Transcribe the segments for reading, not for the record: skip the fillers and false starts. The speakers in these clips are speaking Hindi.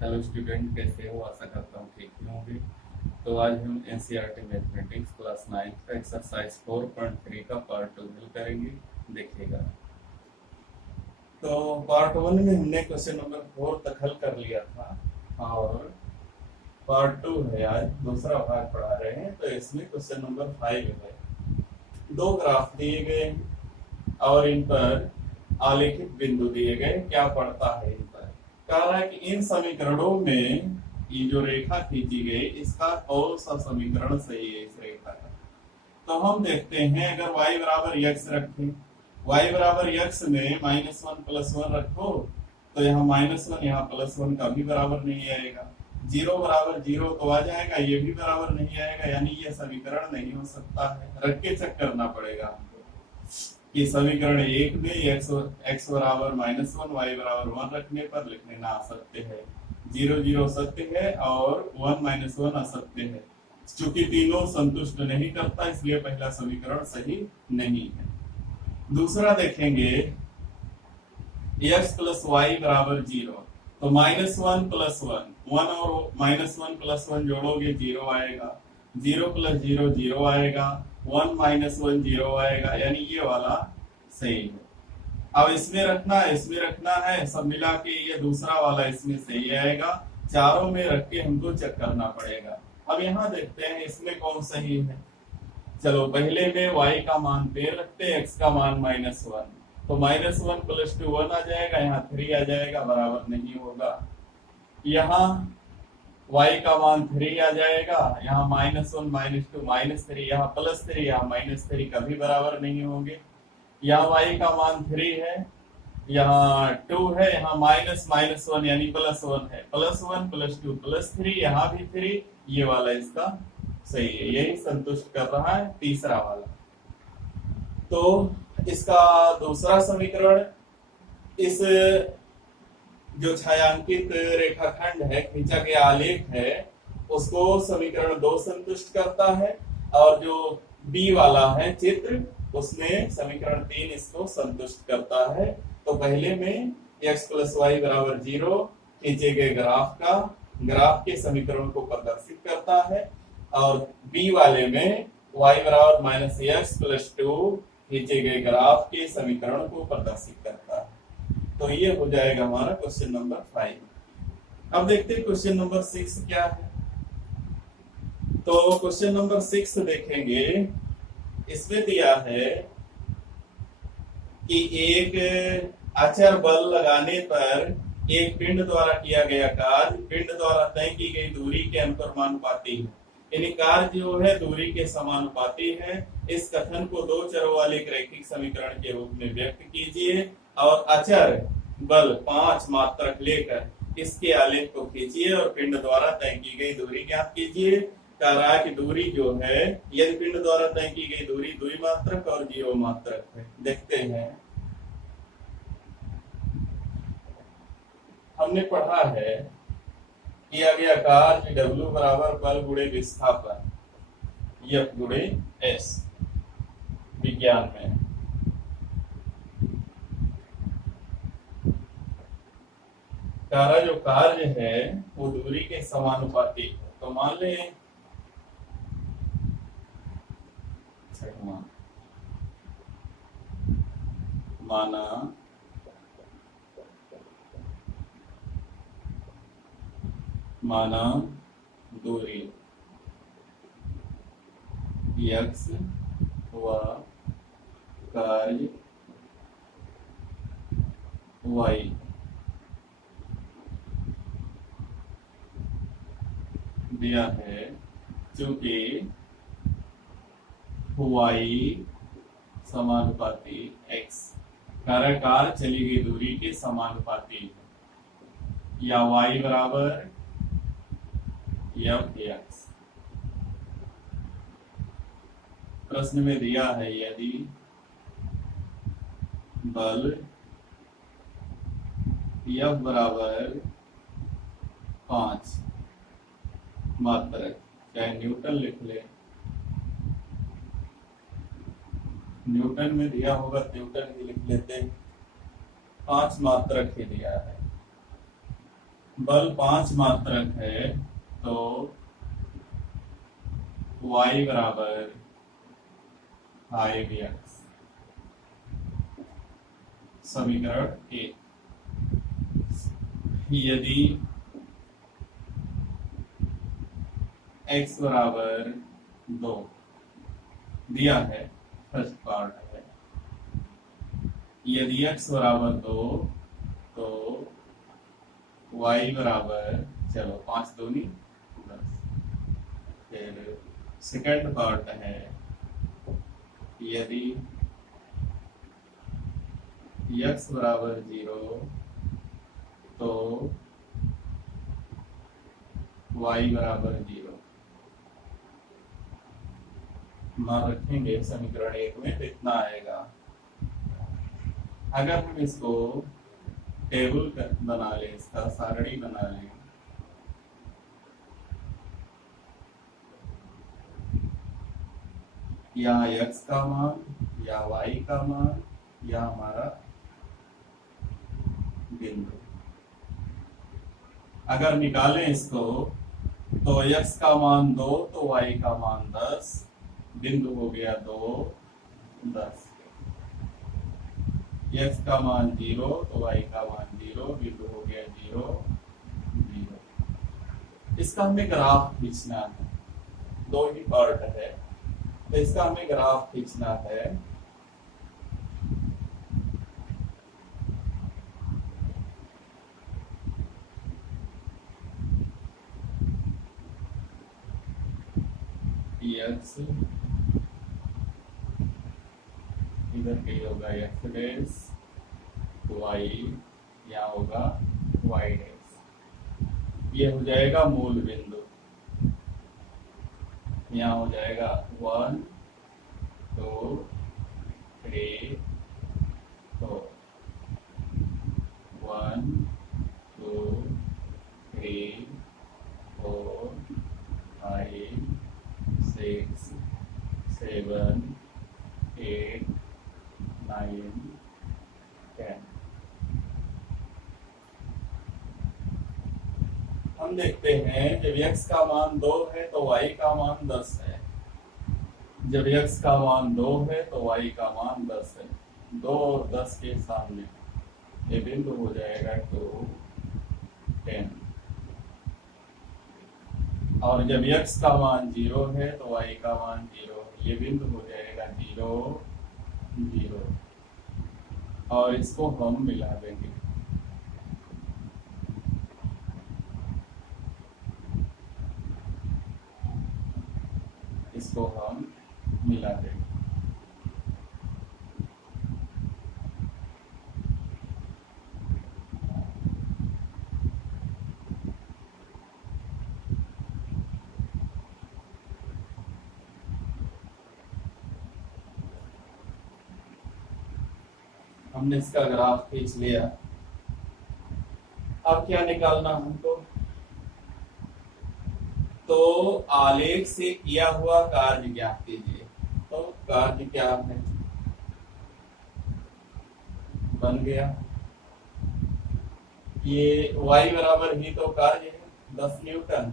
हेलो स्टूडेंट, कैसे हो? आशा करता हूँ ठीक ही होंगे। तो आज हम एनसीईआरटी मैथमेटिक्स क्लास 9 का एक्सरसाइज 4.3 का पार्ट 2 हल करेंगे। देखिएगा। तो पार्ट 1 में हमने क्वेश्चन नंबर 4 तक हल कर लिया था और पार्ट 2 है, आज दूसरा भाग पढ़ा रहे हैं। तो इसमें क्वेश्चन नंबर 5 है। दो ग्राफ दिए गए हैं और इन पर आलेखित बिंदु दिए गए, क्या पड़ता है इन पर। कह रहा है कि इन समीकरणों में ये जो रेखा खींची गई, इसका कौन सा समीकरण सही है इस रेखा का। तो हम देखते हैं, अगर y बराबर यक्स रखें, y बराबर यक्स में -1 + 1 रखो, तो यहाँ -1 यहाँ +1 का भी बराबर नहीं आएगा। 0 बराबर 0 तो आ जाएगा, ये भी बराबर नहीं आएगा, यानी ये समीकरण नहीं हो सकता है। रख के चेक करना पड़ेगा हमको कि समीकरण 1 में x बराबर -1 y बराबर 1 रखने पर लिखने ना असत्य है, 0 0 सत्य है और 1 -1 असत्य है। चूंकि तीनों संतुष्ट नहीं करता, इसलिए पहला समीकरण सही नहीं है। दूसरा देखेंगे, x + y बराबर 0, तो -1 + 1 और -1 + 1 जोड़ोगे 0 आएगा, 0 + 0 0 आएगा, 1 - 1 0 आएगा, यानी ये वाला सही है। अब इसमें रखना है, इसमें रखना है, सब मिला के ये दूसरा वाला इसमें सही आएगा। चारों में रख के हमको चेक करना पड़ेगा। अब यहाँ देखते हैं इसमें कौन सही है। चलो पहले में y का मान 13 रखते हैं, x का मान -1, तो -1 + 2 1 आ जाएगा, यहाँ 3 आ जाएगा, बराबर नहीं होगा। यहाँ y का मान 3 आ जाएगा, यहाँ -1 -2 -3, यहाँ +3 यहाँ -3 कभी बराबर नहीं होंगे। यहाँ y का मान 3 है, यहाँ 2 है, यहाँ -1 यानी +1 है, +1 + 2 +3, यहाँ भी 3, ये वाला इसका सही है, यही संतुष्ट कर रहा है तीसरा वाला। तो इसका दूसरा समीकरण, इस जो छायांकित रेखाखंड है, खींचा गया आलेख है, उसको समीकरण 2 संतुष्ट करता है, और जो बी वाला है चित्र, उसमें समीकरण 3 इसको संतुष्ट करता है। तो पहले में x + y बराबर 0 खींचे गए ग्राफ के समीकरण को प्रदर्शित करता है, और बी वाले में y बराबर -x + 2 खींचे गए ग्राफ के समीकरण को प्रदर्शित करता है। तो ये हो जाएगा हमारा क्वेश्चन नंबर 5। अब देखते हैं क्वेश्चन नंबर 6 क्या है। तो क्वेश्चन नंबर 6 देखेंगे, इसमें दिया है कि एक अचर बल लगाने पर एक पिंड द्वारा किया गया कार्य पिंड द्वारा तय की गई दूरी के अनुपाती है, यानी कार्य जो है दूरी के समानुपाती है। इस कथन को दो चरों वाले एक रैखिक समीकरण के रूप में व्यक्त कीजिए और अचर बल 5 मात्रक लेकर इसके आलेख को खींचिए और पिंड द्वारा तय की गई दूरी ज्ञात कीजिए। कह रहा है कि दूरी जो है, यदि पिंड द्वारा तय की गई दूरी 2 मात्रक और 0 मात्रक है। देखते हैं, हमने पढ़ा है किया गया कार्य W बराबर बल गुणे विस्थापन F गुणे S विज्ञान में। सारा जो कार्य है वो दूरी के समानुपाती है। तो मान लें माना दूरी x व कार्य y दिया है, क्योंकि y समानुपाती x, कार्य चली गई दूरी के समानुपाती है, या y बराबर f(x). प्रश्न में दिया है, यदि बल F बराबर 5 मात्रक, चाहे न्यूटन लिख ले, न्यूटन में दिया होगा न्यूटन ही लिख लेते, 5 मात्रक ही दिया है। बल 5 मात्रक है तो y बराबर 5x। समीकरण 1। यदि x बराबर 2 दिया है, फर्स्ट पार्ट है, यदि x बराबर 2 तो y बराबर, चलो 5 दूनी 10। फिर सेकंड पार्ट है, यदि x बराबर 0 तो y बराबर 0। मान रखेंगे समीकरण 1 में तो इतना आएगा। अगर हम इसको टेबल बना लें, इसका सारणी बना लें, यहाँ x का मान या y का मान या हमारा बिंदु, अगर निकालें इसको तो x का मान 2 तो y का मान 10, बिंदु हो गया 2 10। x का मान 0 तो y का मान 0, बिंदु हो गया 0 0। इसका हमें ग्राफ खींचना है, 2 ही पार्ट है तो इसका हमें ग्राफ खींचना है। x इधर के लिए होगा x डैश, y यहाँ होगा y डैश, ये हो जाएगा मूल बिंदु। यहाँ हो जाएगा 1 2 3 4, 1 2 3 4 5 6 7 8 9 10। हम देखते हैं जब x का मान 2 है तो y का मान 10 है। जब x का मान 2 है तो y का मान 10 है। 2 और 10 के सामने ये बिंदु हो जाएगा 2 10। और जब x का मान 0 है तो y का मान 0, ये बिंदु हो जाएगा 0 0। और इसको हम मिला देंगे, इसको हम मिला देंगे। हमने इसका ग्राफ खींच लिया। अब क्या निकालना हमको, तो आलेख से किया हुआ कार्य ज्ञात कीजिए। तो कार्य क्या है, बन गया ये y बराबर ही तो कार्य है 10 न्यूटन।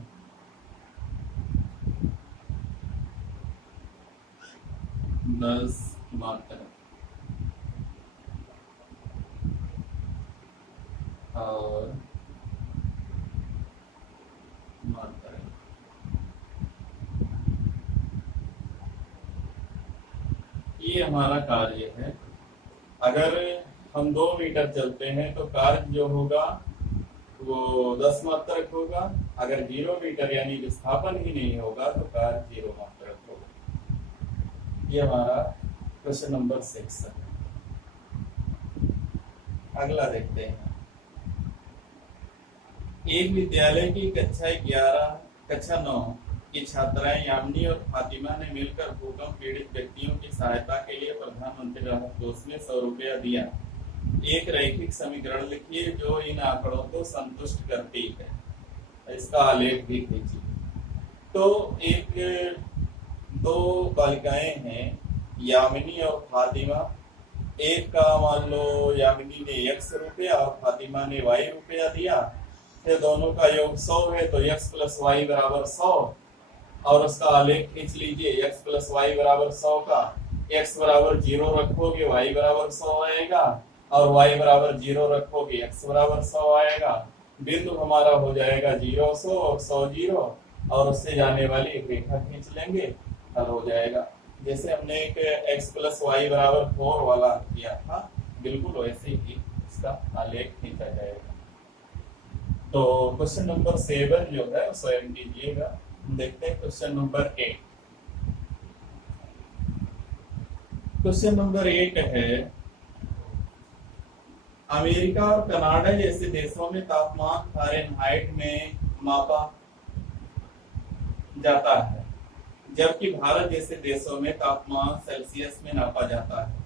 मात्रा और मात्रा, ये हमारा कार्य है। अगर हम 2 मीटर चलते हैं तो कार्य जो होगा वो 10 मात्रक होगा। अगर 0 मीटर यानी विस्थापन ही नहीं होगा तो कार्य 0 मात्रक होगा। ये हमारा क्वेश्चन नंबर 6 है। अगला देखते हैं। एक विद्यालय की कक्षा 9 की छात्राएं यामिनी और फातिमा ने मिलकर भूकंप पीड़ित व्यक्तियों की सहायता के लिए प्रधानमंत्री राहत कोष में 100 रुपया दिया। एक रैखिक समीकरण लिखिए जो इन आंकड़ों को संतुष्ट करती है। इसका आलेख भी खींचिए। तो एक 2 बालिकाएं हैं, यामिनी और फातिमा। एक का मान लो यामिनी ने x रुपया और फातिमा ने y रुपया दिया। ये दोनों का योग 100 है, तो x प्लस वाई बराबर 100, और उसका आलेख खींच लीजिए। x प्लस वाई बराबर 100 का x बराबर 0 रखोगे y बराबर 100 आएगा, और y बराबर 0 रखोगे x बराबर 100 आएगा। बिंदु हमारा हो जाएगा 0 100 और 100 0, और उससे जाने वाली एक रेखा खींच लेंगे, हल हो जाएगा। जैसे हमने एक x प्लस वाई बराबर 4 वाला किया था, बिल्कुल वैसे ही इसका आलेख खींचा जाएगा। तो क्वेश्चन नंबर 7 जो है स्वयं कीजिएगा। देखते हैं क्वेश्चन नंबर 8। क्वेश्चन नंबर 8 है, अमेरिका और कनाडा जैसे देशों में तापमान फ़ारेनहाइट में मापा जाता है, जबकि भारत जैसे देशों में तापमान सेल्सियस में नापा जाता है।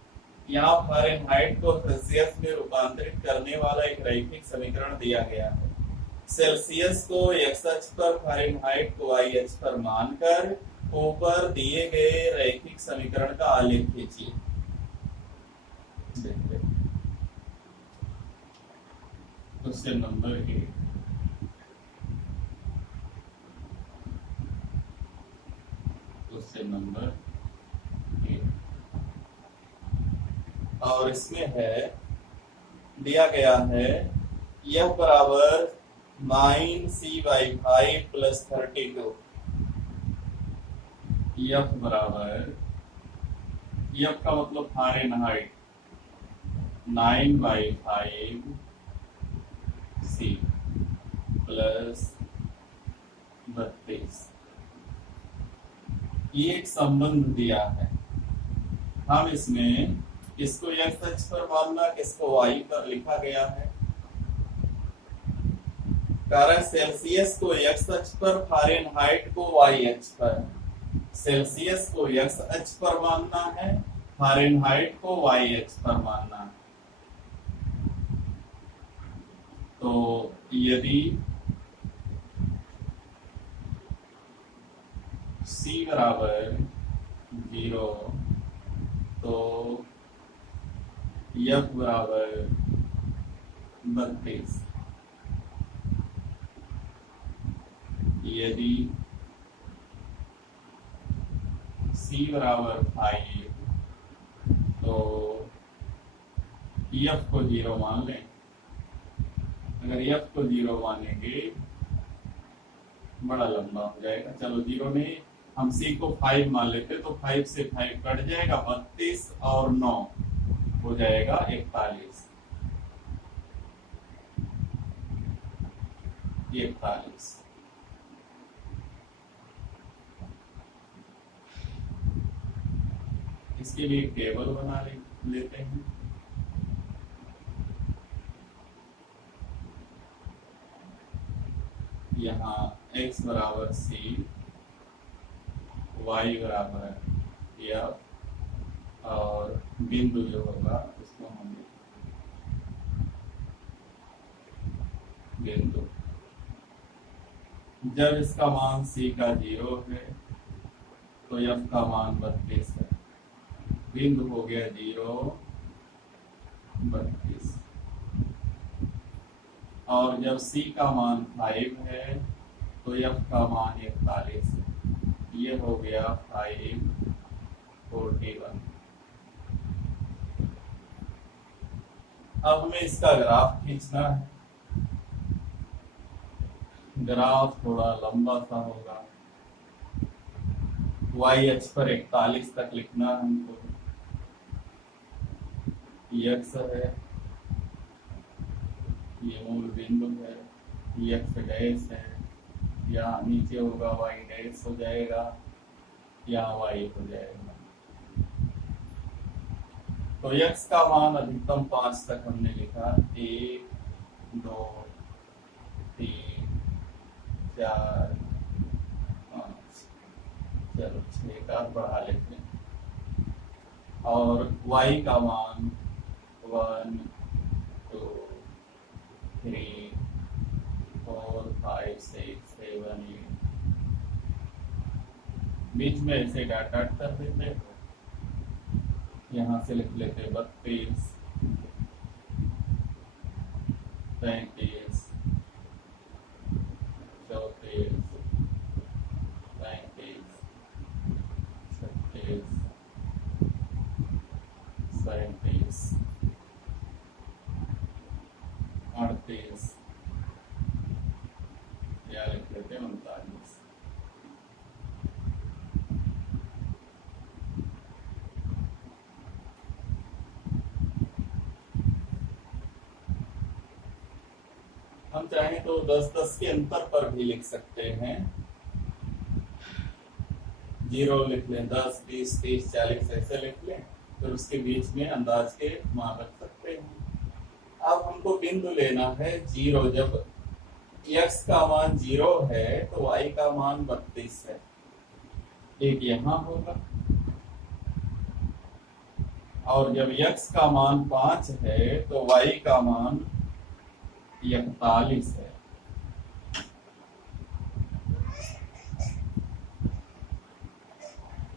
यहाँ फ़ारेनहाइट को सेल्सियस में रूपांतरित करने वाला एक रैखिक समीकरण दिया गया है। सेल्सियस को x अक्ष पर, फ़ारेनहाइट को y अक्ष पर मानकर ऊपर दिए गए रैखिक समीकरण का आलेख खींचिए। Question number 8। क्वेश्चन नंबर 8, और इसमें है दिया गया है यह बराबर 9c/5 प्लस 32। यह बराबर, यह का मतलब फ़ारेनहाइट, 9/5 c प्लस 32। ये एक संबंध दिया है। हम इसमें किसको x अक्ष पर मानना, किसको y पर लिखा गया है। कारण सेल्सियस को x अक्ष पर, फ़ारेनहाइट को y अक्ष पर। सेल्सियस को x अक्ष पर मानना है, फ़ारेनहाइट को y अक्ष पर मानना है। तो यदि c बराबर 0, तो f बराबर 32। यदि c बराबर 5, तो f को 0 मान लें। अगर f को 0 मानेंगे बड़ा लंबा हो जाएगा। चलो 0 नहीं, हम c को 5 मान लेते, तो 5 से 5 कट जाएगा, 32 और 9 हो जाएगा 41। 41। इसके लिए एक टेबल बना लेते हैं। यहाँ x बराबर c, y बराबर f, और बिंदु जो होगा उसको हम बिंदु। जब इसका मान c का 0 है, तो f का मान 32 है। बिंदु हो गया 0, 32। और जब c का मान 5 है, तो f का मान 41 है। ये हो गया 5, 41। अब हमें इसका ग्राफ खींचना है। ग्राफ थोड़ा लंबा सा होगा। y अक्ष पर 41 तक लिखना है हमको। ये x है, ये मूल बिंदु है, ये x डैश है, यहाँ नीचे होगा y डैश हो जाएगा, यहाँ y हो जाएगा। तो x का मान अधिकतम 5 तक हमने लिखा। 1, 2, 3, 4, 5, चलो 6 का बढ़ा लेते हैं। और y का मान 1, 2, 3, 4, 5, 6, 7, 8। बीच में ऐसे डॉट डॉट कर देते हैं। यहाँ से लिख लेते 32, 35, या लिख लेते हैं 39। हम चाहें तो 10-10 के अंतर पर भी लिख सकते हैं। 0 लिख लें, 10, 20, 30, 40 ऐसे लिख लें, फिर उसके बीच में अंदाज के मान रख सकते हैं। अब हमको बिंदु लेना है 0। जब x का मान 0 है तो y का मान 32 है। एक यहाँ होगा, और जब x का मान 5 है तो y का मान 41 है।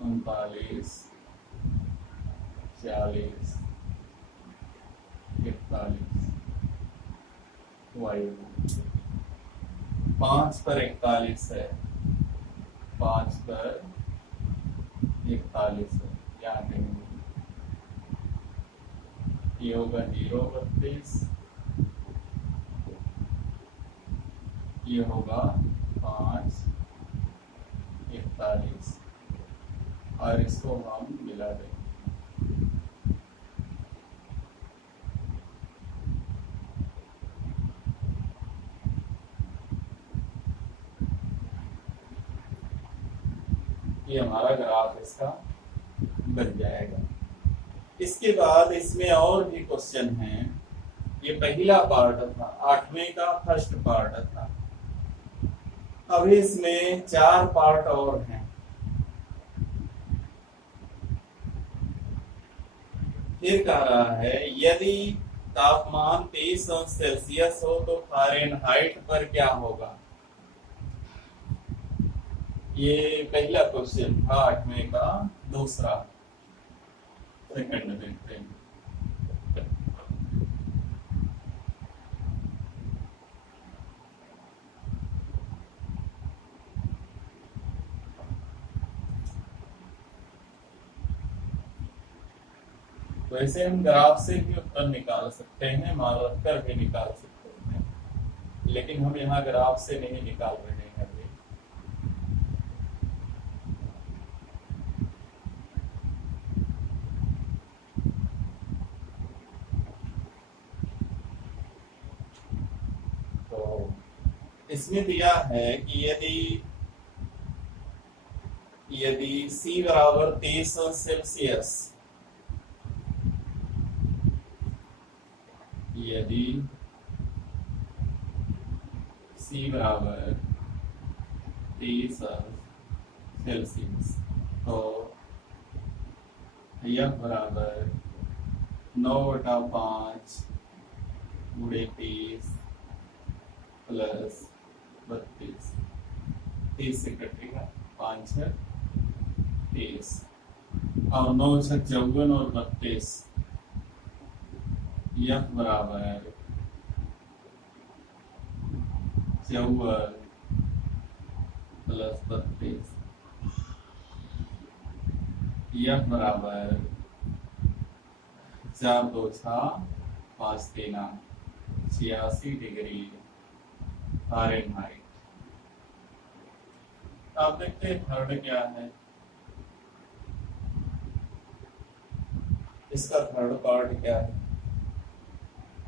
उनतालीस, 40, 41, वायु 5 पर 41 है, 5 पर 41 है। क्या करेंगे? ये होगा 0, 32, ये होगा 5, 41, और इसको हम मिला देंगे। ये हमारा ग्राफ इसका बन जाएगा। इसके बाद इसमें और भी क्वेश्चन हैं। ये पहला पार्ट था, 8वें का फर्स्ट पार्ट था। अभी इसमें 4 पार्ट और हैं। फिर कह रहा है यदि तापमान 23 अंश सेल्सियस हो तो फ़ारेनहाइट पर क्या होगा। ये पहला क्वेश्चन था 8वें का। दूसरा सेकंड देखते हैं। वैसे हम ग्राफ से भी उत्तर निकाल सकते हैं, मान रखकर भी निकाल सकते हैं, लेकिन हम यहाँ ग्राफ से नहीं निकाल रहे हैं अभी। तो इसमें दिया है कि यदि C बराबर 23 अंश सेल्सियस, यदि C बराबर 23 अंश सेल्सियस तो F बराबर 9/5 गुणे 30 प्लस 32। 30 से कटेगा, 5 है 30, और 9 6 54 और 32। F बराबर 54 प्लस 32। F बराबर 4 2 6 5 3 86 डिग्री फ़ारेनहाइट। आप देखते हैं थर्ड क्या है। इसका थर्ड पार्ट क्या है।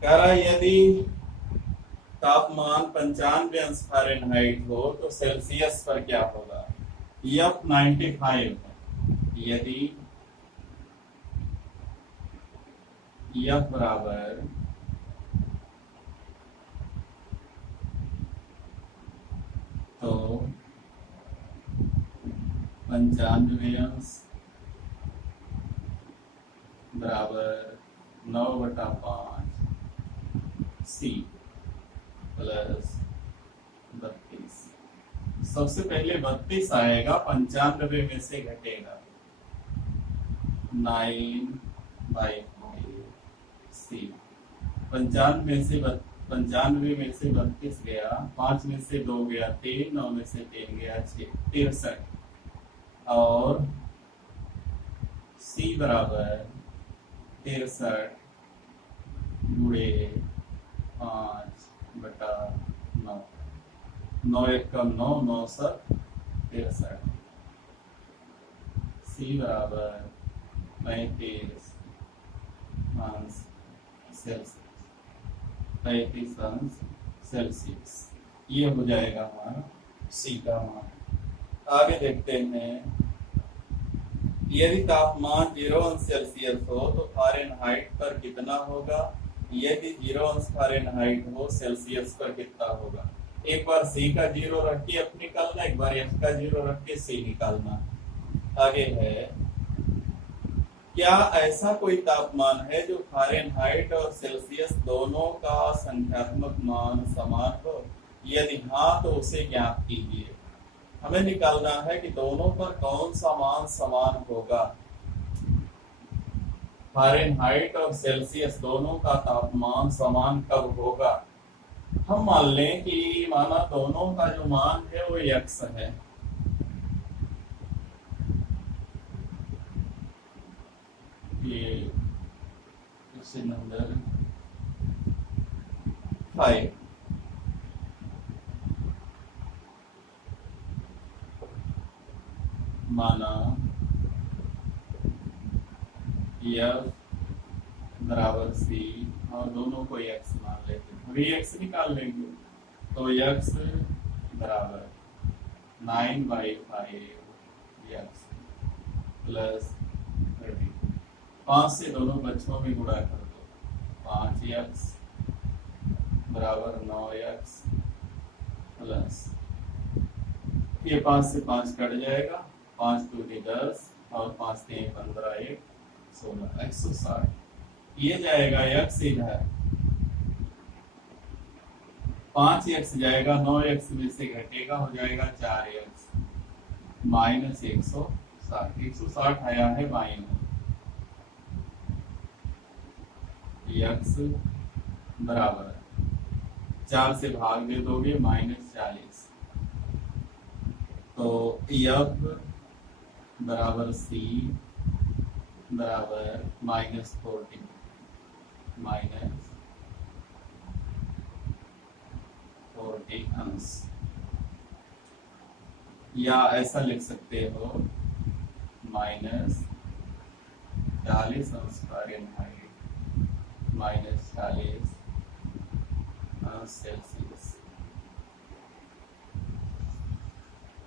कह रहा यदि तापमान 95 अंश फ़ारेनहाइट हो तो सेल्सियस पर क्या होगा। F 95 है। यदि F बराबर 95 अंश बराबर 9/5 C प्लस 32। सबसे पहले 32 आएगा, 95 में से घटेगा 9/5 C। 95 में से 32 गया, 5 में से 2 गया 3, 9 में से 3 गया 6, 63, और C बराबर 63 गुणे 5/9। 9 एक का 9, 9 7 63। सी बराबर 35 अंश सेल्सियस, 35 अंश सेल्सियस। ये हो जाएगा हमारा सी का मान। आगे देखते हैं, यदि तापमान 0 अंश सेल्सियस हो तो फ़ारेनहाइट पर कितना होगा, यदि 0 अंश फ़ारेनहाइट हो सेल्सियस पर कितना होगा। एक बार सी का 0 रख के एफ निकालना, एक बार एफ का 0 रख के सी निकालना। आगे है, क्या ऐसा कोई तापमान है जो फ़ारेनहाइट और सेल्सियस दोनों का संख्यात्मक मान समान हो, यदि हाँ तो उसे ज्ञात कीजिए। हमें निकालना है कि दोनों पर कौन सा मान समान होगा। फ़ारेनहाइट और सेल्सियस दोनों का तापमान समान कब होगा। हम मान लें कि माना दोनों का जो मान है वो x है, ये क्वेश्चन नंबर 5। माना F बराबर C और दोनों को x मान लेते हैं, अभी x निकाल लेंगे तो x बराबर 9/5 x प्लस 30। 5 से दोनों बच्चों में गुणा कर दो, 5x बराबर 9x प्लस, ये 5 से 5 कट जाएगा, 5 दूनी 10 और 5 3 15, 1 16, 160। ये जाएगा x इधर, 5x जाएगा, 9x में से घटेगा, हो जाएगा 4x माइनस 160। 160 आया है माइनस, x बराबर 4 से भाग दे दोगे -40, तो F बराबर C बराबर -40 अंश, या ऐसा लिख सकते हो -40 अंश फ़ारेनहाइट -40 अंश सेल्सियस।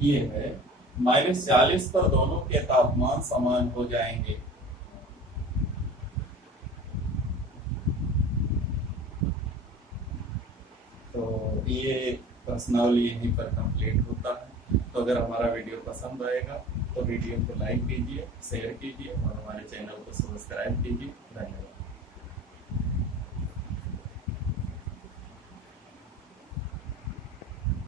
ये है -40 पर दोनों के तापमान समान हो जाएंगे। तो ये प्रश्नावली यहीं पर कंप्लीट होता है। तो अगर हमारा वीडियो पसंद आएगा तो वीडियो को लाइक कीजिए, शेयर कीजिए और हमारे चैनल को सब्सक्राइब कीजिए। धन्यवाद।